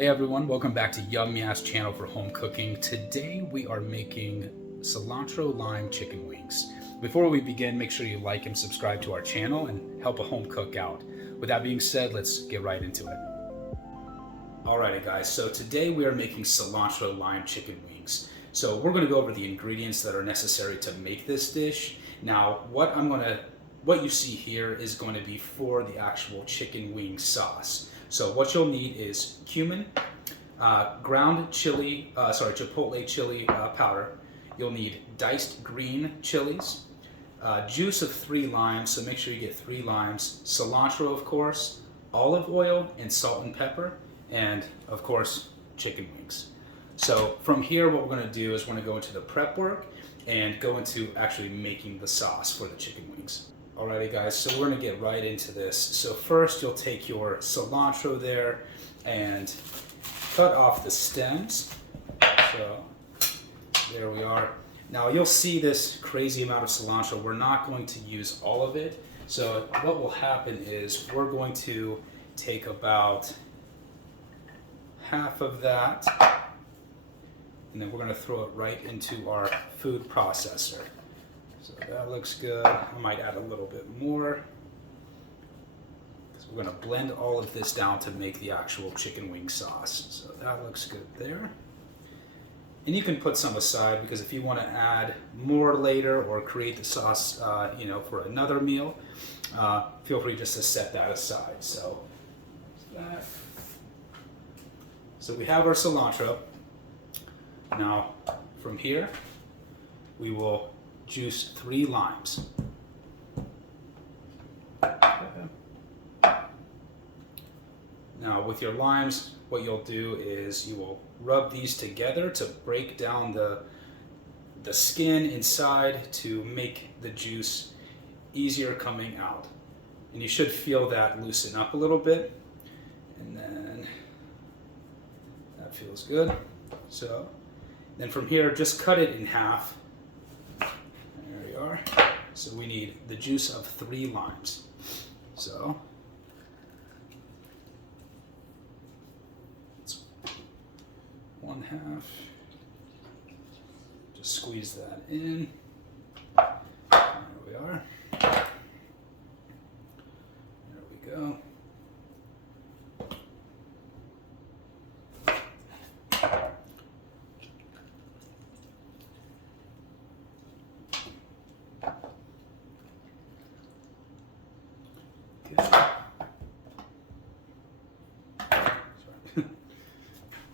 Hey everyone, welcome back to Yummy Ass channel for home cooking. Today we are making cilantro lime chicken wings. Before we begin, make sure you like and subscribe to our channel and help a home cook out. With that being said, let's get right into it. Alrighty guys, so today we are making cilantro lime chicken wings. So we're going to go over the ingredients that are necessary to make this dish. Now what you see here is going to be for the actual chicken wing sauce. So what you'll need is cumin, ground chipotle chili powder. You'll need diced green chilies, juice of 3 limes, so make sure you get 3 limes, cilantro of course, olive oil, and salt and pepper, and of course chicken wings. So from here what we're going to do is we're going to go into the prep work and go into actually making the sauce for the chicken wings. Alrighty guys, so we're going to get right into this. So first you'll take your cilantro there and cut off the stems. So there we are. Now you'll see this crazy amount of cilantro. We're not going to use all of it. So what will happen is we're going to take about half of that and then we're going to throw it right into our food processor. So that looks good. I might add a little bit more because we're going to blend all of this down to make the actual chicken wing sauce. So that looks good there. And you can put some aside because if you want to add more later or create the sauce, for another meal, feel free just to set that aside. So we have our cilantro. Now from here, we will juice 3 limes. Now with your limes, what you'll do is you will rub these together to break down the skin inside to make the juice easier coming out. And you should feel that loosen up a little bit. And then that feels good. So then from here, just cut it in half. So we need the juice of 3 limes. So it's 1/2. Just squeeze that in. There we are. There we go.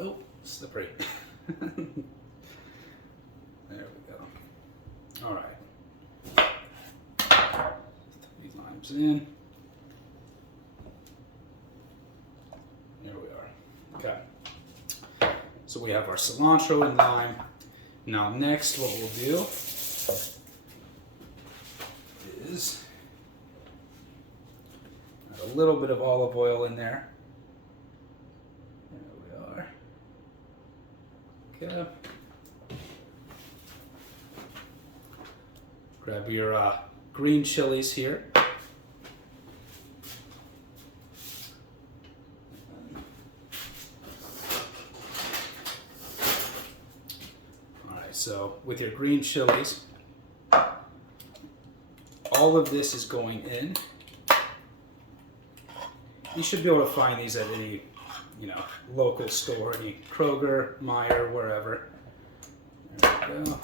Oh, slippery. There we go. All right. 3 limes in. There we are. Okay. So we have our cilantro and lime. Now next what we'll do is add a little bit of olive oil in there. Okay. Grab your green chilies here. Alright, so with your green chilies, all of this is going in. You should be able to find these at any local store, any Kroger, Meyer, wherever. There we go.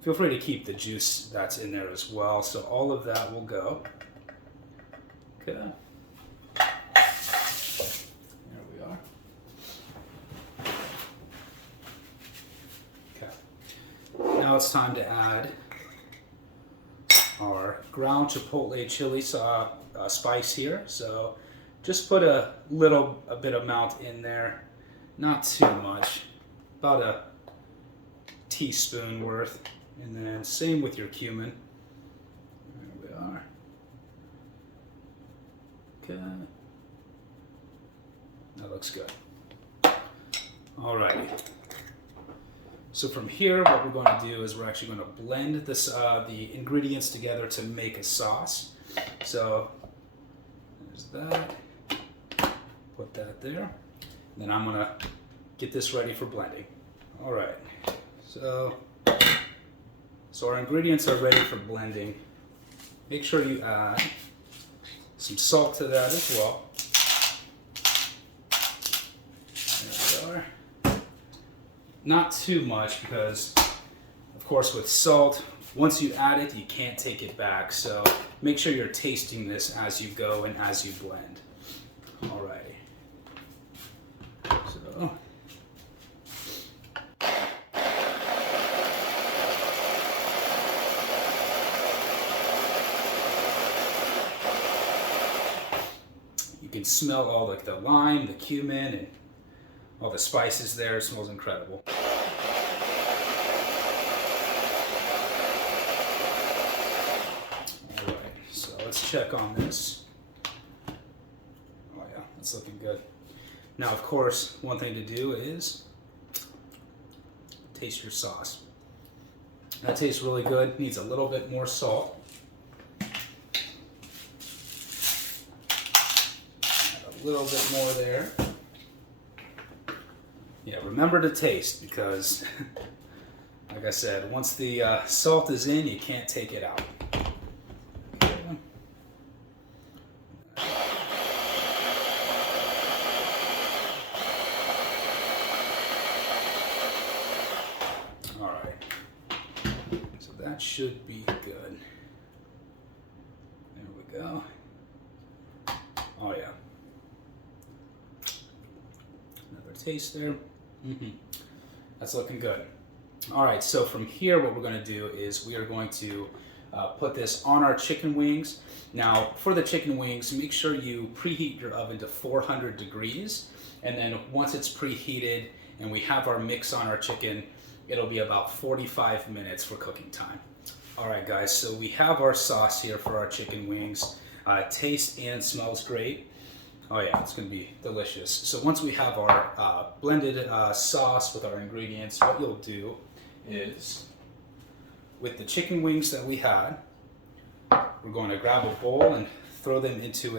Feel free to keep the juice that's in there as well. So all of that will go. Okay. There we are. Okay. Now it's time to add our ground chipotle chili spice here. So just put a bit amount in there, not too much, about a teaspoon worth, and then same with your cumin. There we are. Okay, that looks good. Alrighty. So from here, what we're going to do is we're actually going to blend the ingredients together to make a sauce. So there's that. Put that there. Then I'm gonna get this ready for blending. All right, so our ingredients are ready for blending. Make sure you add some salt to that as well. There we are. Not too much because, of course, with salt, once you add it, you can't take it back. So make sure you're tasting this as you go and as you blend. Alrighty. So. You can smell all like the lime, the cumin, and all the spices there. It smells incredible. Alright, so let's check on this. Oh yeah, that's looking good. Now, of course, one thing to do is taste your sauce. That tastes really good. Needs a little bit more salt. A little bit more there. Yeah, remember to taste because, like I said, once the salt is in, you can't take it out. Okay. All right, so that should be good. There we go. Oh yeah. Taste there. That's looking good. All right, so from here what we're going to do is we are going to put this on our chicken wings. Now for the chicken wings, make sure you preheat your oven to 400 degrees, and then once it's preheated and we have our mix on our chicken, it'll be about 45 minutes for cooking time. All right guys, so we have our sauce here for our chicken wings. Tastes and smells great. Oh yeah, it's going to be delicious. So once we have our blended sauce with our ingredients, what you'll do is, with the chicken wings that we had, we're going to grab a bowl and throw them into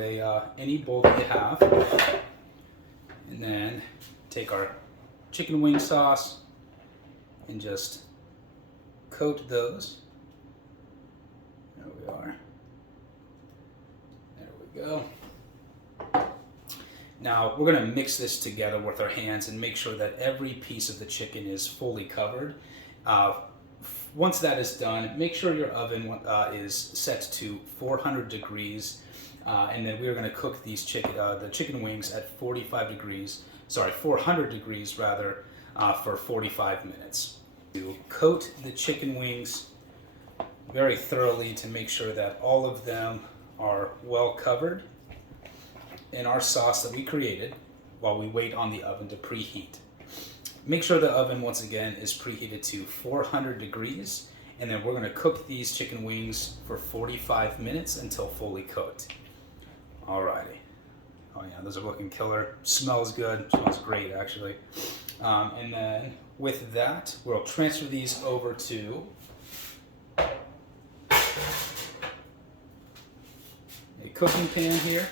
any bowl that you have. And then take our chicken wing sauce and just coat those. There we are. There we go. Now we're going to mix this together with our hands and make sure that every piece of the chicken is fully covered. Once that is done, make sure your oven is set to 400 degrees, and then we're going to cook these the chicken wings at 400 degrees rather, for 45 minutes. You coat the chicken wings very thoroughly to make sure that all of them are well covered in our sauce that we created while we wait on the oven to preheat. Make sure the oven, once again, is preheated to 400 degrees, and then we're going to cook these chicken wings for 45 minutes until fully cooked. Alrighty. Oh yeah, those are looking killer. Smells good. Smells great, actually. And then with that, we'll transfer these over to a cooking pan here.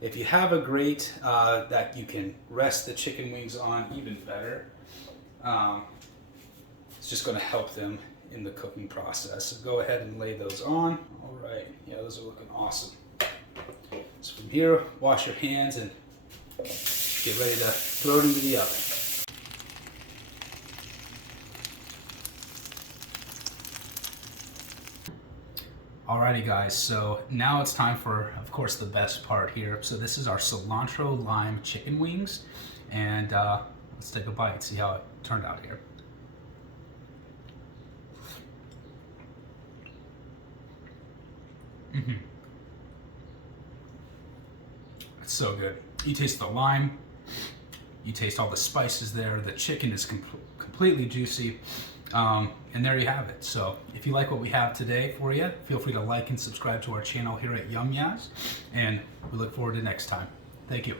If you have a grate that you can rest the chicken wings on, even better. It's just going to help them in the cooking process. So go ahead and lay those on. All right, yeah, those are looking awesome. So from here, wash your hands and get ready to throw it into the oven. Alrighty guys, so now it's time for, of course, the best part here. So this is our Cilantro Lime Chicken Wings, and let's take a bite, see how it turned out here. It's so good. You taste the lime, you taste all the spices there, the chicken is completely juicy. And there you have it. So if you like what we have today for you, feel free to like and subscribe to our channel here at Yum Yaz, and we look forward to next time. Thank you.